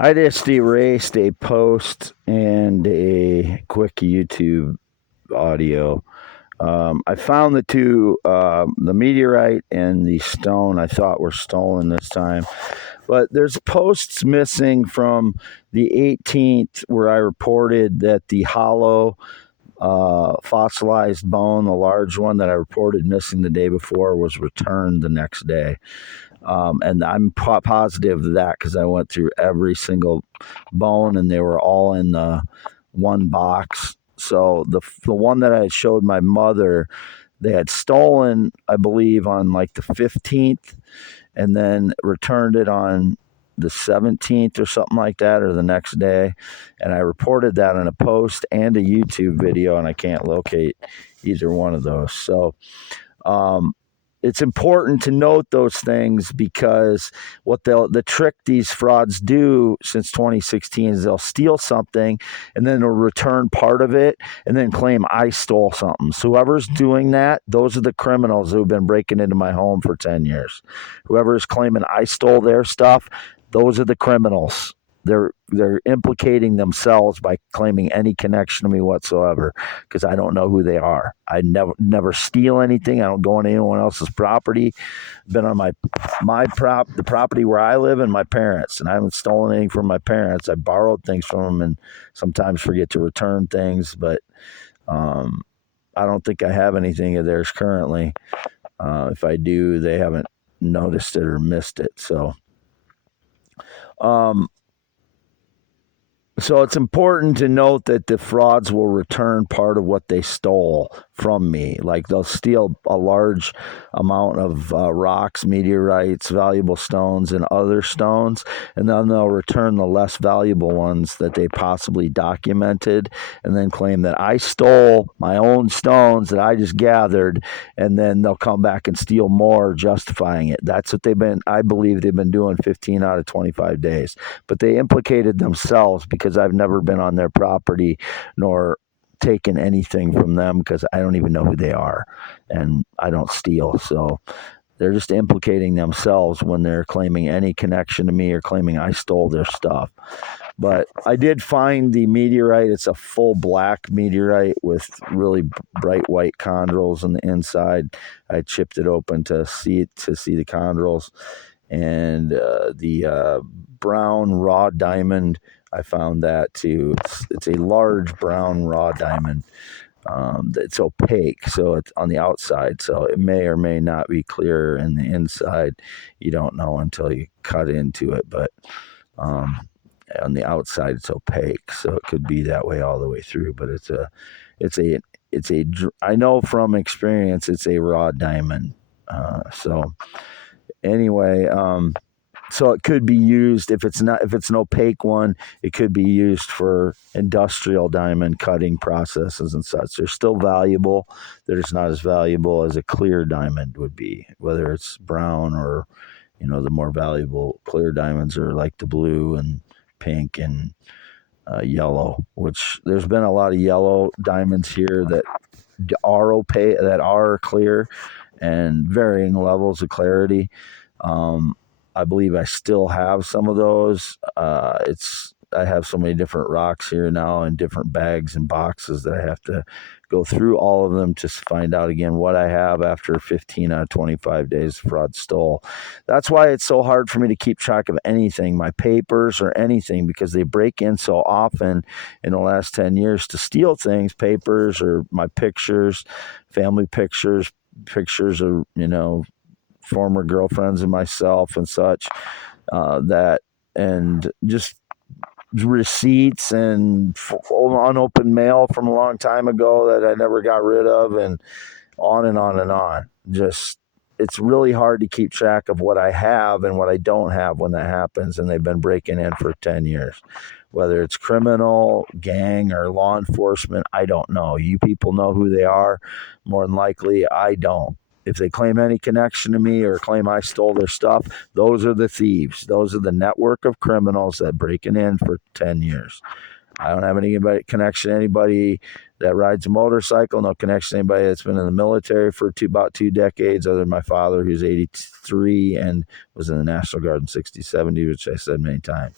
I just erased a post and a quick YouTube audio. I found the two, the meteorite and the stone, I thought were stolen this time. But there's posts missing from the 18th where I reported that the hollow fossilized bone, the large one that I reported missing the day before, was returned the next day. And I'm positive of that because I went through every single bone and they were all in the one box. So the one that I had showed my mother, they had stolen, I believe, on like the 15th and then returned it on the 17th or something like that, or the next day. And I reported that in a post and a YouTube video, and I can't locate either one of those. So, it's important to note those things because what the trick these frauds do since 2016 is they'll steal something and then they'll return part of it and then claim I stole something. So whoever's doing that, those are the criminals who've been breaking into my home for 10 years. Whoever's claiming I stole their stuff, those are the criminals. They're implicating themselves by claiming any connection to me whatsoever because I don't know who they are. I never steal anything. I don't go on anyone else's property. Been on the property where I live and my parents, and I haven't stolen anything from my parents. I borrowed things from them and sometimes forget to return things, but I don't think I have anything of theirs currently. If I do, they haven't noticed it or missed it. So it's important to note that the frauds will return part of what they stole from me. Like they'll steal a large amount of rocks, meteorites, valuable stones, and other stones, and then they'll return the less valuable ones that they possibly documented, and then claim that I stole my own stones that I just gathered, and then they'll come back and steal more, justifying it. That's what I believe they've been doing 15 out of 25 days. But they implicated themselves because I've never been on their property nor taken anything from them because I don't even know who they are and I don't steal. So they're just implicating themselves when they're claiming any connection to me or claiming I stole their stuff. But I did find the meteorite. It's a full black meteorite with really bright white chondrules on the inside. I chipped it open to see the chondrules. And the brown raw diamond, I found that too. It's a large brown raw diamond. It's opaque, so it's on the outside, so it may or may not be clear in the inside. You don't know until you cut into it, but on the outside it's opaque, so it could be that way all the way through. But I know from experience it's a raw diamond. So anyway, so it could be used if it's an opaque one, it could be used for industrial diamond cutting processes and such. They're still valuable. They're just not as valuable as a clear diamond would be, whether it's brown or, the more valuable clear diamonds are like the blue and pink and yellow, which there's been a lot of yellow diamonds here that are opaque, that are clear and varying levels of clarity. I believe I still have some of those. I have so many different rocks here now in different bags and boxes that I have to go through all of them to find out again what I have after 15 out of 25 days fraud stole. That's why it's so hard for me to keep track of anything, my papers or anything, because they break in so often in the last 10 years to steal things, papers or my pictures, family pictures of, former girlfriends and myself and such, and just receipts and unopened mail from a long time ago that I never got rid of, and on and on and on. Just, it's really hard to keep track of what I have and what I don't have when that happens, and they've been breaking in for 10 years. Whether it's criminal, gang, or law enforcement, I don't know. You people know who they are. More than likely, I don't. If they claim any connection to me or claim I stole their stuff, those are the thieves. Those are the network of criminals that breaking in for 10 years. I don't have any connection to anybody that rides a motorcycle. No connection to anybody that's been in the military for about 2 decades, other than my father, who's 83 and was in the National Guard in 60, 70, which I said many times.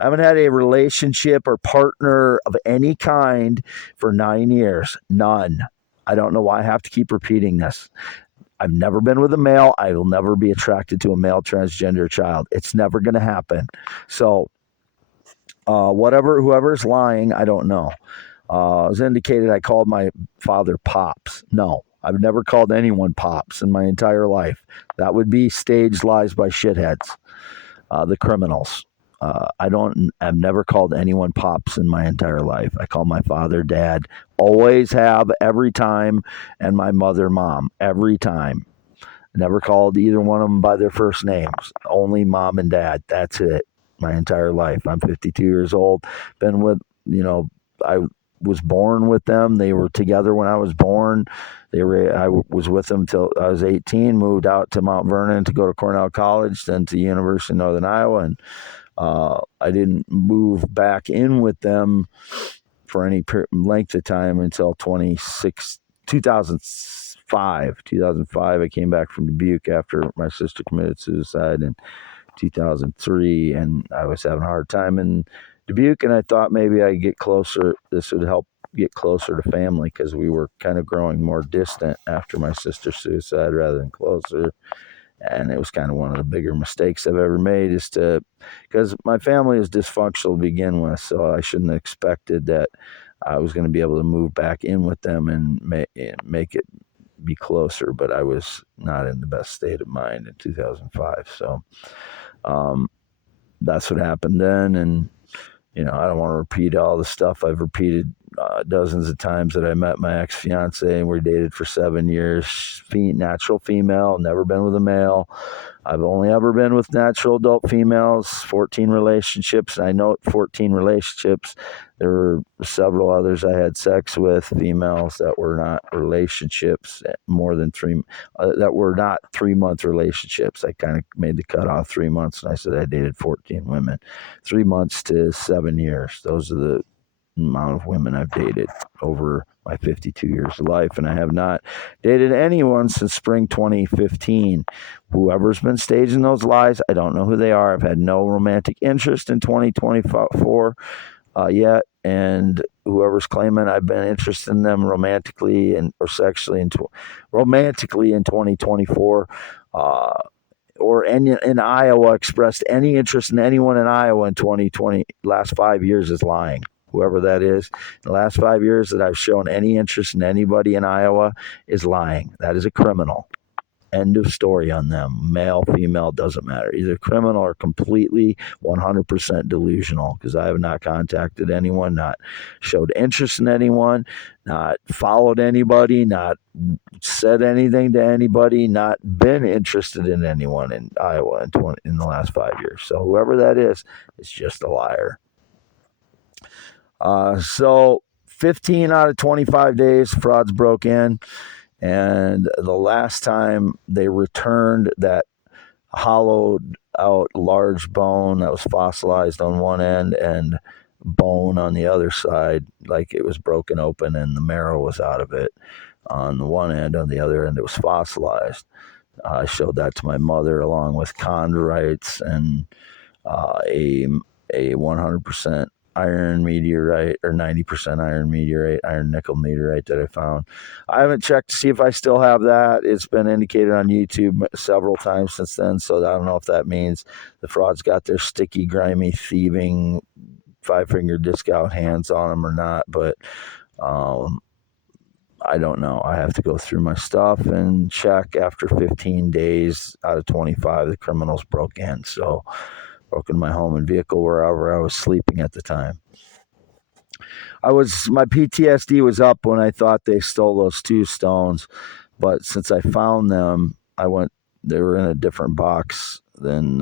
I haven't had a relationship or partner of any kind for 9 years. None. I don't know why I have to keep repeating this. I've never been with a male. I will never be attracted to a male transgender child. It's never going to happen. So, whoever's lying, I don't know. It was indicated I called my father Pops. No, I've never called anyone Pops in my entire life. That would be staged lies by shitheads, the criminals. I've never called anyone Pops in my entire life. I call my father Dad. Always have, every time, and my mother Mom, every time. Never called either one of them by their first names. Only Mom and Dad. That's it. My entire life. I'm 52 years old. Been with, I was born with them. They were together when I was born. I was with them until I was 18, moved out to Mount Vernon to go to Cornell College, then to University of Northern Iowa. And I didn't move back in with them for any length of time until 2005. 2005, I came back from Dubuque after my sister committed suicide in 2003, and I was having a hard time in Dubuque, and I thought maybe I'd get closer. This would help get closer to family, because we were kind of growing more distant after my sister's suicide rather than closer. And it was kind of one of the bigger mistakes I've ever made, because my family is dysfunctional to begin with, so I shouldn't have expected that I was going to be able to move back in with them and make it be closer, but I was not in the best state of mind in 2005. So that's what happened then. And, I don't want to repeat all the stuff I've repeated dozens of times, that I met my ex-fiance and we dated for 7 years. Natural female, never been with a male. I've only ever been with natural adult females, 14 relationships. And I know 14 relationships. There were several others I had sex with, females that were not relationships, more than that were not 3-month relationships. I kind of made the cutoff 3 months, and I said I dated 14 women, 3 months to 7 years. Those are the amount of women I've dated over my 52 years of life, and I have not dated anyone since spring 2015. Whoever's been staging those lies, I don't know who they are. I've had no romantic interest in 2024 yet, and whoever's claiming I've been interested in them romantically or sexually romantically in 2024, or in Iowa, expressed any interest in anyone in Iowa in 2020, last 5 years, is lying. Whoever that is, in the last 5 years that I've shown any interest in anybody in Iowa is lying. That is a criminal. End of story on them. Male, female, doesn't matter. Either criminal or completely 100% delusional, because I have not contacted anyone, not showed interest in anyone, not followed anybody, not said anything to anybody, not been interested in anyone in Iowa in the last 5 years. So whoever that is just a liar. So 15 out of 25 days, frauds broke in. And the last time they returned that hollowed out large bone that was fossilized on one end and bone on the other side, like it was broken open and the marrow was out of it on the one end. On the other end, it was fossilized. I showed that to my mother, along with chondrites and a 100% iron meteorite, or 90% iron meteorite, iron nickel meteorite that I found. I haven't checked to see if I still have that. It's been indicated on YouTube several times since then, so I don't know if that means the frauds got their sticky, grimy, thieving, five-finger disc out hands on them or not, but I don't know. I have to go through my stuff and check. After 15 days out of 25, the criminals broke in. So broke into my home and vehicle wherever I was sleeping at the time. My PTSD was up when I thought they stole those 2 stones, but since I found them, they were in a different box than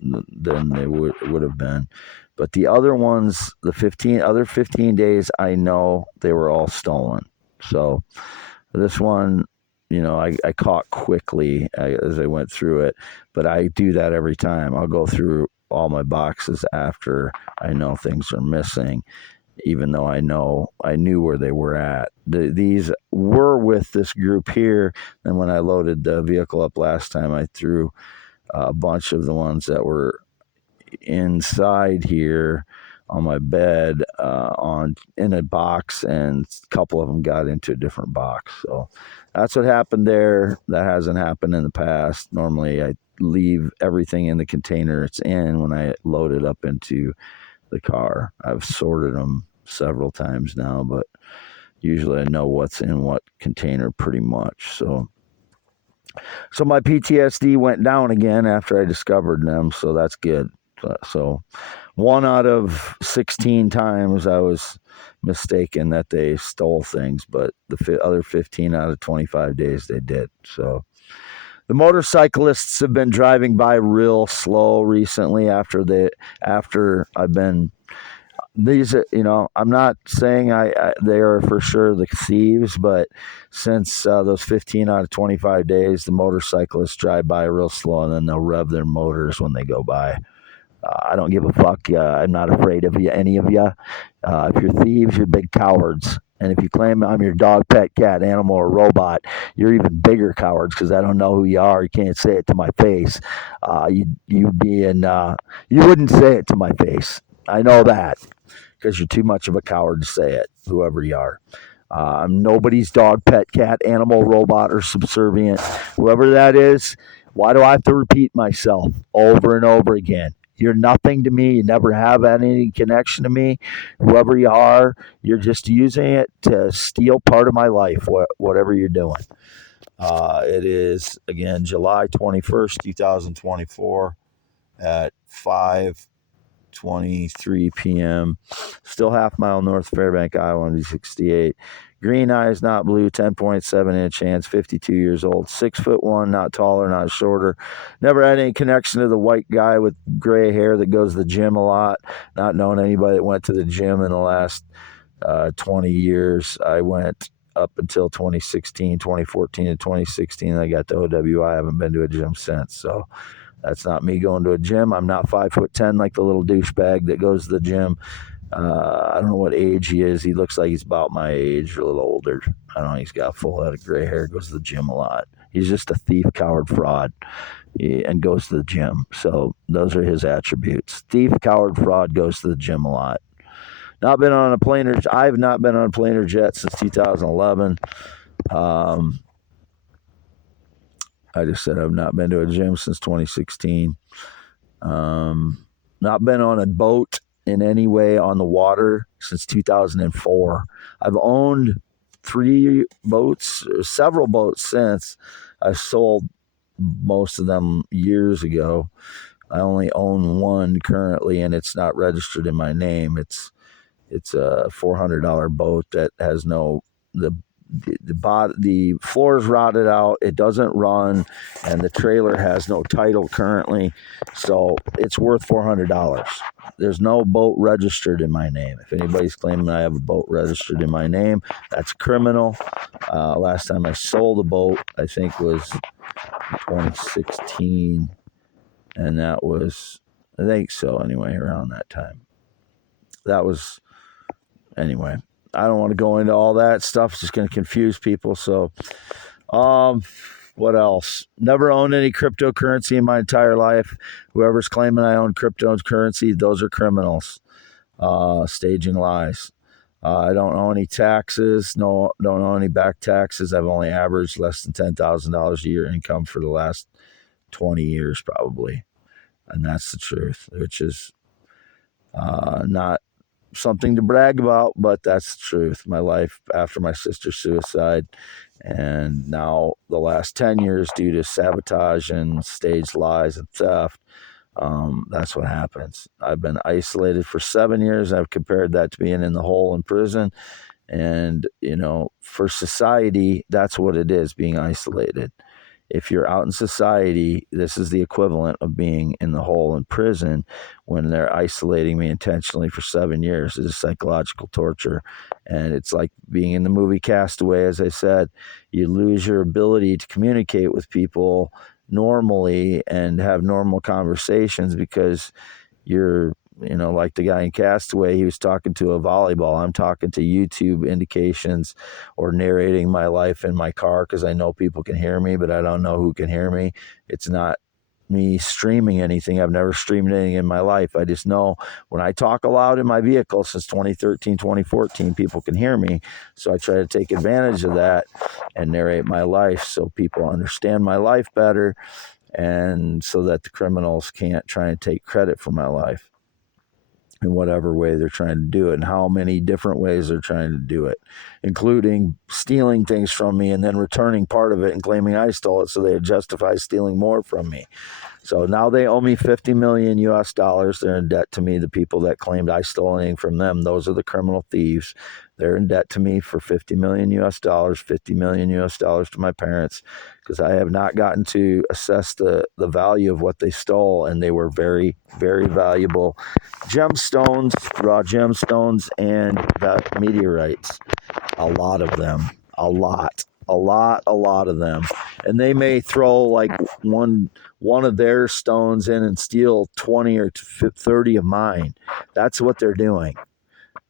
they would have been. But the other ones, the other 15 days, I know they were all stolen. So this one, I caught quickly as I went through it, but I do that every time. I'll go through all my boxes after I know things are missing, even though I knew where they were at. These were with this group here. And when I loaded the vehicle up last time, I threw a bunch of the ones that were inside here on my bed on in a box, and a couple of them got into a different box. So that's what happened there. That hasn't happened in the past. Normally I leave everything in the container it's in when I load it up into the car. I've sorted them several times now, but usually I know what's in what container pretty much. So my PTSD went down again after I discovered them, so that's good. So 1 out of 16 times I was mistaken that they stole things, but the other 15 out of 25 days they did. So the motorcyclists have been driving by real slow recently after I've been these, I'm not saying they are for sure the thieves, but since those 15 out of 25 days, the motorcyclists drive by real slow, and then they'll rev their motors when they go by. I don't give a fuck. I'm not afraid of you, any of you. If you're thieves, you're big cowards. And if you claim I'm your dog, pet, cat, animal, or robot, you're even bigger cowards because I don't know who you are. You can't say it to my face. You wouldn't say it to my face. I know that because you're too much of a coward to say it, whoever you are. I'm nobody's dog, pet, cat, animal, robot, or subservient. Whoever that is, why do I have to repeat myself over and over again? You're nothing to me. You never have any connection to me. Whoever you are, you're just using it to steal part of my life, whatever you're doing. It is, again, July 21st, 2024 at 5:23 p.m. Still half mile north of Fairbank, Iowa, 68. Green eyes, not blue, 10.7-inch hands, 52 years old, 6'1", not taller, not shorter. Never had any connection to the white guy with gray hair that goes to the gym a lot. Not knowing anybody that went to the gym in the last 20 years. I went up until 2016, 2014 and 2016. I got to OWI. I haven't been to a gym since. So that's not me going to a gym. I'm not 5'10" like the little douchebag that goes to the gym. I don't know what age he is. He looks like he's about my age or a little older. I don't know. He's got a full head of gray hair, goes to the gym a lot. He's just a thief, coward, fraud, and goes to the gym. So those are his attributes. Thief, coward, fraud, goes to the gym a lot. Not been on a plane or I've not been on a plane or jet since 2011. I just said I've not been to a gym since 2016. Not been on a boat in any way on the water since 2004. I've owned 3 boats, several boats since. I sold most of them years ago. I only own one currently, and it's not registered in my name. It's a $400 boat that has the floor's rotted out. It doesn't run, and the trailer has no title currently, so it's worth $400. There's no boat registered in my name. If anybody's claiming I have a boat registered in my name, that's criminal. Last time I sold a boat, I think, was 2016, and that was, I think so anyway, around that time. That was, anyway. I don't want to go into all that stuff. It's just going to confuse people. So, what else? Never owned any cryptocurrency in my entire life. Whoever's claiming I own cryptocurrency, those are criminals. Staging lies. I don't owe any taxes. No, don't owe any back taxes. I've only averaged less than $10,000 a year income for the last 20 years, probably. And that's the truth, which is not something to brag about, but that's the truth. My life after my sister's suicide, and now the last 10 years due to sabotage and staged lies and theft, that's what happens. I've been isolated for 7 years. I've compared that to being in the hole in prison. And, for society, that's what it is, being isolated. If you're out in society, this is the equivalent of being in the hole in prison when they're isolating me intentionally for 7 years. It is psychological torture. And it's like being in the movie Castaway, as I said. You lose your ability to communicate with people normally and have normal conversations because you're like the guy in Castaway, he was talking to a volleyball. I'm talking to YouTube indications or narrating my life in my car because I know people can hear me, but I don't know who can hear me. It's not me streaming anything. I've never streamed anything in my life. I just know when I talk aloud in my vehicle since 2013, 2014, people can hear me. So I try to take advantage of that and narrate my life so people understand my life better, and so that the criminals can't try and take credit for my life in whatever way they're trying to do it, and how many different ways they're trying to do it, including stealing things from me and then returning part of it and claiming I stole it so they justify stealing more from me. So now they owe me $50 million US. They're in debt to me. The people that claimed I stole anything from them, those are the criminal thieves. They're in debt to me for $50 million US, $50 million US to my parents, because I have not gotten to assess the value of what they stole. And they were very, very valuable gemstones, raw gemstones, and meteorites. A lot of them. A lot of them. And they may throw like one of their stones in and steal 20 or 30 of mine. That's what they're doing.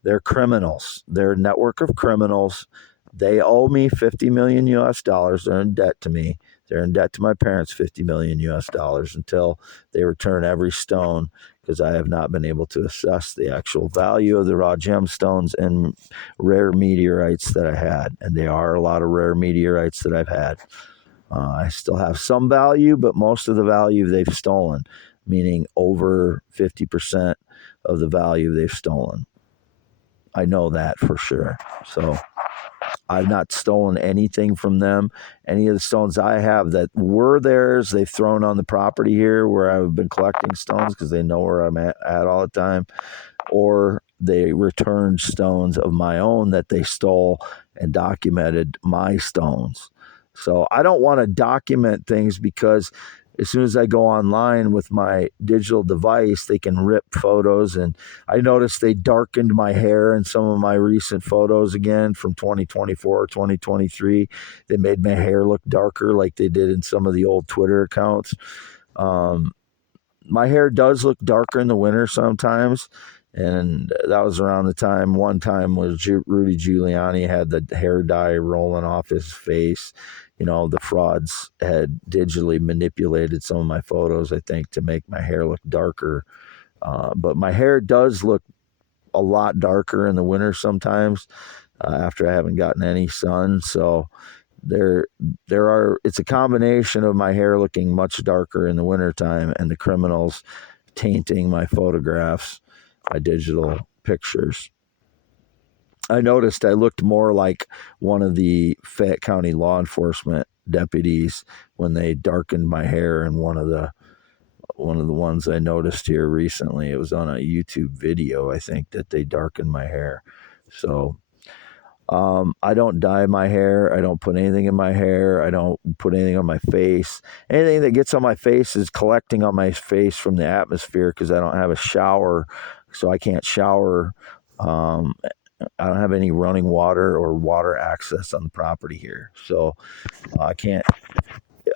They're criminals. They're a network of criminals. They owe me $50 million US. They're in debt to me. They're in debt to my parents $50 million US until they return every stone, because I have not been able to assess the actual value of the raw gemstones and rare meteorites that I had. And there are a lot of rare meteorites that I've had. I still have some value, but most of the value they've stolen, meaning over 50% of the value they've stolen. I know that for sure. So I've not stolen anything from them. Any of the stones I have that were theirs, they've thrown on the property here where I've been collecting stones because they know where I'm at all the time. Or they returned stones of my own that they stole and documented my stones. So I don't want to document things, because as soon as I go online with my digital device, they can rip photos. And I noticed they darkened my hair in some of my recent photos again from 2024, 2023. They made my hair look darker like they did in some of the old Twitter accounts. My hair does look darker in the winter sometimes. And that was around the time, one time was Rudy Giuliani had the hair dye rolling off his face. The frauds had digitally manipulated some of my photos, I think, to make my hair look darker. But my hair does look a lot darker in the winter sometimes after I haven't gotten any sun. So it's a combination of my hair looking much darker in the wintertime and the criminals tainting my photographs, my digital pictures. I noticed I looked more like one of the Fayette County law enforcement deputies when they darkened my hair in one of the ones I noticed here recently. It was on a YouTube video, I think, that they darkened my hair. So I don't dye my hair. I don't put anything in my hair. I don't put anything on my face. Anything that gets on my face is collecting on my face from the atmosphere, because I don't have a shower, so I can't shower. I don't have any running water or water access on the property here. So I can't.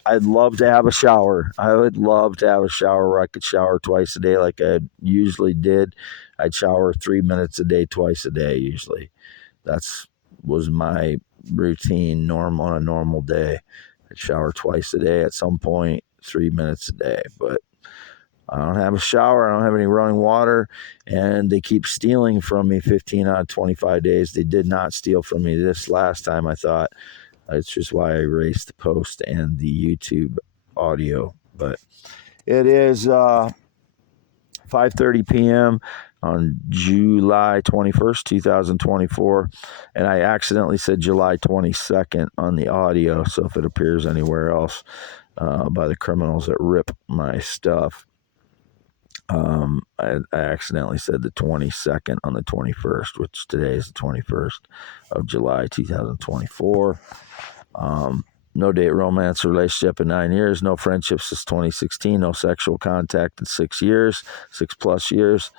I'd love to have a shower. I would love to have a shower where I could shower twice a day like I usually did. I'd shower 3 minutes a day, twice a day usually. Was my routine on a normal day. I'd shower twice a day at some point, 3 minutes a day. But I don't have a shower. I don't have any running water. And they keep stealing from me 15 out of 25 days. They did not steal from me this last time, I thought. It's just why I erased the post and the YouTube audio. But it is 5:30 p.m. on July 21st, 2024. And I accidentally said July 22nd on the audio. So if it appears anywhere else by the criminals that rip my stuff, I accidentally said the 22nd on the 21st, which today is the 21st of July, 2024. No date romance relationship in 9 years. No friendship since 2016. No sexual contact in 6 years, 6+ years.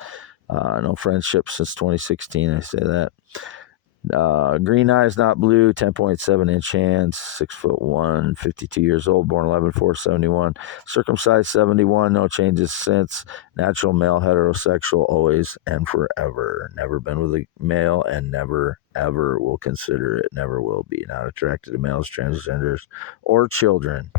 No friendship since 2016. I say that. Green eyes, not blue, 10.7-inch hands, 6'1", 52 years old, born 11/4/71, circumcised 71, no changes since, natural male, heterosexual, always and forever. Never been with a male and never, ever will consider it, never will be. Not attracted to males, transgenders, or children.